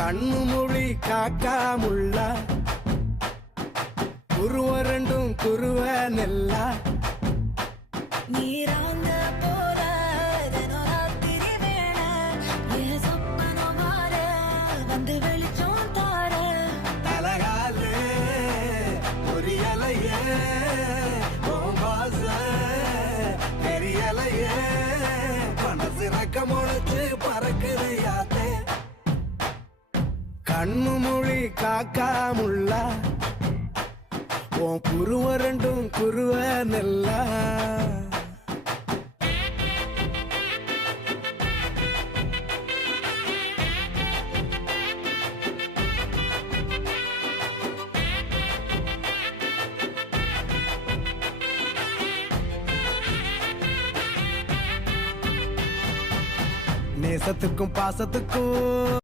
கண்ணு மொழி காக்காமுள்ள குருவ ரெண்டும் குருவ நெல்லா நீராங்க போல தினராத்திரி வேண என் சொப்பனம் மாற வந்து வெளிச்சம் தார தலகாலே பொரியலையே ஓம்பாச பெரியலையே மனசு ரக்க முளைச்சு பறக்குதையாத்தே கண்ணு மொழி காக்காமுள்ள உன் குருவ ரெண்டும் குருவ நெல்லா நேசத்துக்கும் பாசத்துக்கும்